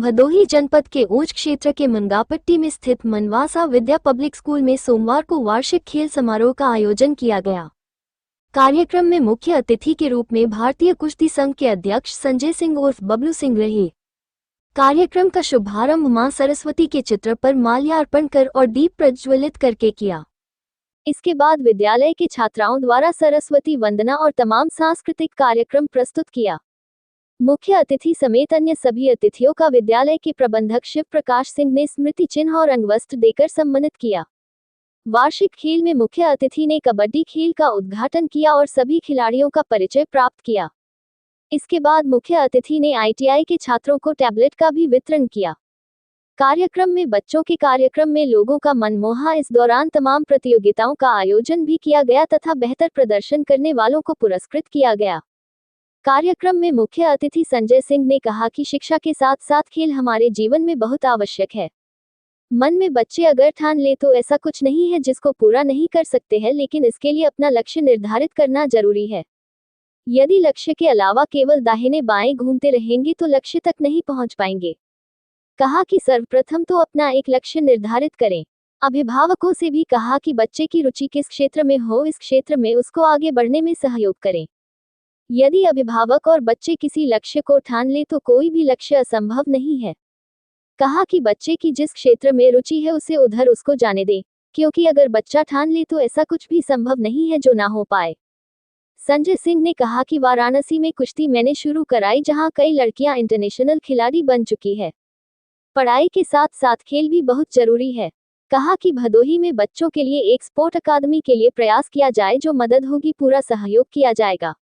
भदोही जनपद के ऊंच क्षेत्र के मुनगापट्टी में स्थित मनवासा विद्या पब्लिक स्कूल में सोमवार को वार्षिक खेल समारोह का आयोजन किया गया। कार्यक्रम में मुख्य अतिथि के रूप में भारतीय कुश्ती संघ के अध्यक्ष संजय सिंह उर्फ बबलू सिंह रहे। कार्यक्रम का शुभारंभ मां सरस्वती के चित्र पर माल्यार्पण कर और दीप प्रज्वलित करके किया। इसके बाद विद्यालय के छात्राओं द्वारा सरस्वती वंदना और तमाम सांस्कृतिक कार्यक्रम प्रस्तुत किया। मुख्य अतिथि समेत अन्य सभी अतिथियों का विद्यालय के प्रबंधक शिव प्रकाश सिंह ने स्मृति चिन्ह और अंगवस्त्र देकर सम्मानित किया। वार्षिक खेल में मुख्य अतिथि ने कबड्डी खेल का उद्घाटन किया और सभी खिलाड़ियों का परिचय प्राप्त किया। इसके बाद मुख्य अतिथि ने ITI के छात्रों को टैबलेट का भी वितरण किया। कार्यक्रम में बच्चों के कार्यक्रम में लोगों का मन मोहा। इस दौरान तमाम प्रतियोगिताओं का आयोजन भी किया गया तथा बेहतर प्रदर्शन करने वालों को पुरस्कृत किया गया। कार्यक्रम में मुख्य अतिथि संजय सिंह ने कहा कि शिक्षा के साथ साथ खेल हमारे जीवन में बहुत आवश्यक है। मन में बच्चे अगर ठान ले तो ऐसा कुछ नहीं है जिसको पूरा नहीं कर सकते हैं, लेकिन इसके लिए अपना लक्ष्य निर्धारित करना जरूरी है। यदि लक्ष्य के अलावा केवल दाहिने बाएं घूमते रहेंगे तो लक्ष्य तक नहीं पहुंच पाएंगे। कहा कि सर्वप्रथम तो अपना एक लक्ष्य निर्धारित करें। अभिभावकों से भी कहा कि बच्चे की रुचि किस क्षेत्र में हो, इस क्षेत्र में उसको आगे बढ़ने में सहयोग करें। यदि अभिभावक और बच्चे किसी लक्ष्य को ठान ले तो कोई भी लक्ष्य असंभव नहीं है। कहा कि बच्चे की जिस क्षेत्र में रुचि है उसे उधर उसको जाने दें, क्योंकि अगर बच्चा ठान ले तो ऐसा कुछ भी संभव नहीं है जो ना हो पाए। संजय सिंह ने कहा कि वाराणसी में कुश्ती मैंने शुरू कराई, जहां कई लड़कियां इंटरनेशनल खिलाड़ी बन चुकी है। पढ़ाई के साथ साथ खेल भी बहुत जरूरी है। कहा कि भदोही में बच्चों के लिए एक स्पोर्ट अकादमी के लिए प्रयास किया जाए, जो मदद होगी पूरा सहयोग किया जाएगा।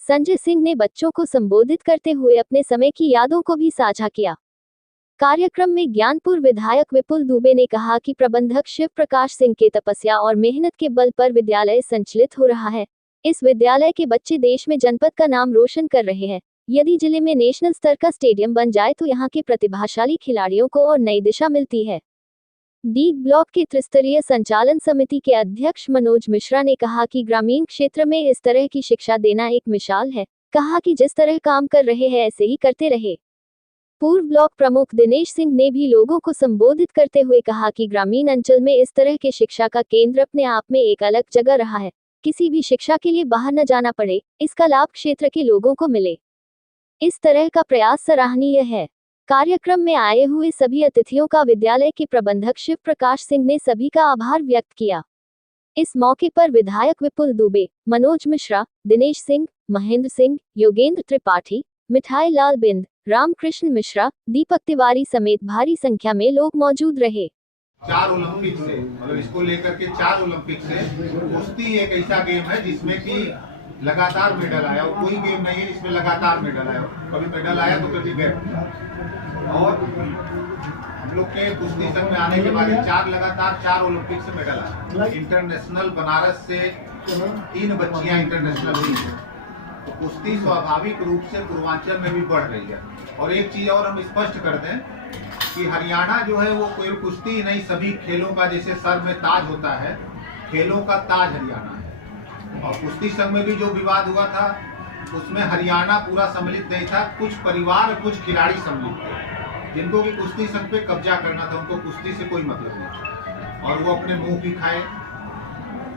संजय सिंह ने बच्चों को संबोधित करते हुए अपने समय की यादों को भी साझा किया। कार्यक्रम में ज्ञानपुर विधायक विपुल दुबे ने कहा कि प्रबंधक शिव प्रकाश सिंह के तपस्या और मेहनत के बल पर विद्यालय संचालित हो रहा है। इस विद्यालय के बच्चे देश में जनपद का नाम रोशन कर रहे हैं। यदि जिले में नेशनल स्तर का स्टेडियम बन जाए तो यहाँ के प्रतिभाशाली खिलाड़ियों को और नई दिशा मिलती है। डी ब्लॉक के त्रिस्तरीय संचालन समिति के अध्यक्ष मनोज मिश्रा ने कहा कि ग्रामीण क्षेत्र में इस तरह की शिक्षा देना एक मिसाल है। कहा कि जिस तरह काम कर रहे हैं ऐसे ही करते रहे। पूर्व ब्लॉक प्रमुख दिनेश सिंह ने भी लोगों को संबोधित करते हुए कहा कि ग्रामीण अंचल में इस तरह के शिक्षा का केंद्र अपने आप में एक अलग जगह रहा है। किसी भी शिक्षा के लिए बाहर न जाना पड़े, इसका लाभ क्षेत्र के लोगों को मिले। इस तरह का प्रयास सराहनीय है। कार्यक्रम में आए हुए सभी अतिथियों का विद्यालय के प्रबंधक शिव प्रकाश सिंह ने सभी का आभार व्यक्त किया। इस मौके पर विधायक विपुल दुबे, मनोज मिश्रा, दिनेश सिंह, महेंद्र सिंह, योगेंद्र त्रिपाठी, मिठाई लाल बिंद, रामकृष्ण मिश्रा, दीपक तिवारी समेत भारी संख्या में लोग मौजूद रहे। 4 ओलंपिक से, मतलब इसको लेकर के 4 ओलंपिक से कुश्ती एक ऐसा गेम है जिसमें कि लगातार मेडल आया, और कोई गेम नहीं है जिसमें लगातार मेडल आया। कभी मेडल आया तो कभी गैप। और हम लोग के कुश्ती संघ में आने के बाद 4 ओलंपिक से मेडल आया। इंटरनेशनल बनारस से 3 बच्चियां इंटरनेशनल हुई है। तो कुश्ती स्वाभाविक रूप से पूर्वांचल में भी बढ़ रही है। और एक चीज और हम स्पष्ट कर दें कि हरियाणा जो है वो कोई कुश्ती ही नहीं, सभी खेलों का जैसे सर में ताज होता है, खेलों का ताज हरियाणा है। और कुश्ती संघ में भी जो विवाद हुआ था उसमें हरियाणा पूरा सम्मिलित नहीं था। कुछ परिवार, कुछ खिलाड़ी सम्मिलित थे, जिनको कि कुश्ती संघ पे कब्जा करना था। उनको कुश्ती से कोई मतलब नहीं था और वो अपने मुंह की खाए।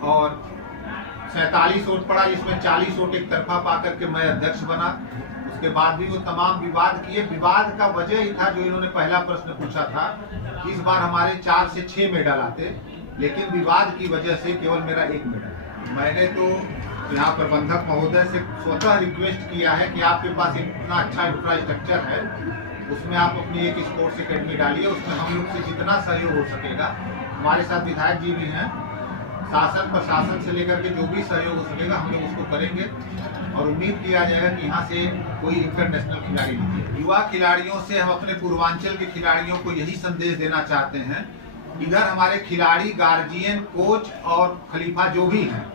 और 47 वोट पड़ा, जिसमें 40 वोट एक तरफा पा करके मैं अध्यक्ष बना। उसके बाद भी वो तमाम विवाद किए। विवाद का वजह ही था जो इन्होंने पहला प्रश्न पूछा था, इस बार हमारे 4 से 6 मेडल आते, लेकिन विवाद की वजह से केवल मेरा 1 मेडल। मैंने तो यहाँ प्रबंधक महोदय से स्वतः रिक्वेस्ट किया है कि आपके पास इतना अच्छा इंफ्रास्ट्रक्चर है, उसमें आप अपनी एक स्पोर्ट्स एकेडमी डालिए। उसमें हम लोग से जितना सहयोग हो सकेगा, हमारे साथ विधायक जी भी हैं, शासन प्रशासन से लेकर के जो भी सहयोग हो सकेगा हम लोग उसको करेंगे। और उम्मीद किया जाएगा कि यहाँ से कोई इंटरनेशनल खिलाड़ी निकले। युवा खिलाड़ियों से हम अपने पूर्वांचल के खिलाड़ियों को यही संदेश देना चाहते हैं। इधर हमारे खिलाड़ी, गार्जियन, कोच और खलीफा जो भी हैं,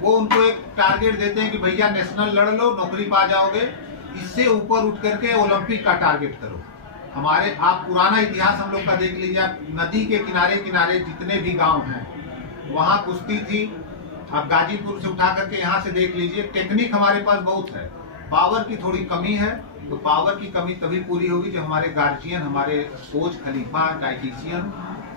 वो उनको एक टारगेट देते हैं कि भैया नेशनल लड़ लो, नौकरी पा जाओगे। इससे ऊपर उठ करके ओलंपिक का टारगेट करो। हमारे आप पुराना इतिहास हम लोग का देख लीजिए। नदी के किनारे किनारे जितने भी गांव हैं वहाँ कुश्ती थी। आप गाजीपुर से उठा करके यहाँ से देख लीजिए। टेक्निक हमारे पास बहुत है, पावर की थोड़ी कमी है। तो पावर की कमी तभी पूरी होगी जब हमारे गार्जियन, हमारे कोच, खलीफा, डाइटिशियन,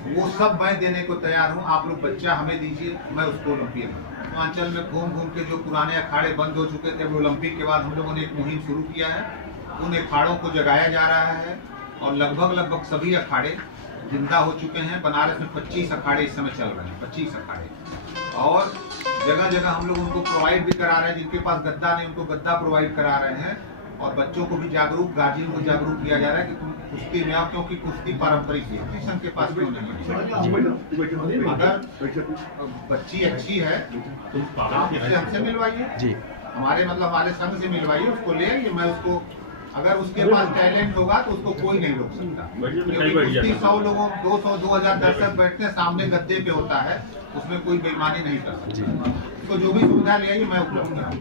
वो सब मैं देने को तैयार हूँ। आप लोग बच्चा हमें दीजिए, मैं उसको ओलंपिक। पूर्वांचल में घूम घूम के जो पुराने अखाड़े बंद हो चुके थे, ओलंपिक के बाद हम लोगों ने एक मुहिम शुरू किया है। उन अखाड़ों को जगाया जा रहा है और लगभग सभी अखाड़े जिंदा हो चुके हैं। बनारस में 25 अखाड़े इस समय चल रहे हैं, 25 अखाड़े। और जगह जगह हम लोग उनको प्रोवाइड भी करा रहे हैं, जिनके पास गद्दा नहीं उनको गद्दा प्रोवाइड करा रहे हैं। और बच्चों को भी जागरूक, गार्जियन को जागरूक किया जा रहा है कि तुम कुश्ती में आओ, क्योंकि कुश्ती पारंपरिक है। किशन के पास क्यों नहीं है? अगर बच्ची अच्छी है तो आप उससे हमसे मिलवाइए, हमारे हमारे संघ से मिलवाइए, उसको ले आइए। मैं उसको, अगर उसके पास टैलेंट होगा तो उसको कोई नहीं रोक सकता। क्योंकि कुश्ती 100 लोगों, 200, 2000 दर्शक बैठते हैं, सामने गद्दे पे होता है, उसमें कोई बेईमानी नहीं कर सकता। उसको जो भी सुविधा ले आइए, मैं उपलब्ध कराऊँ।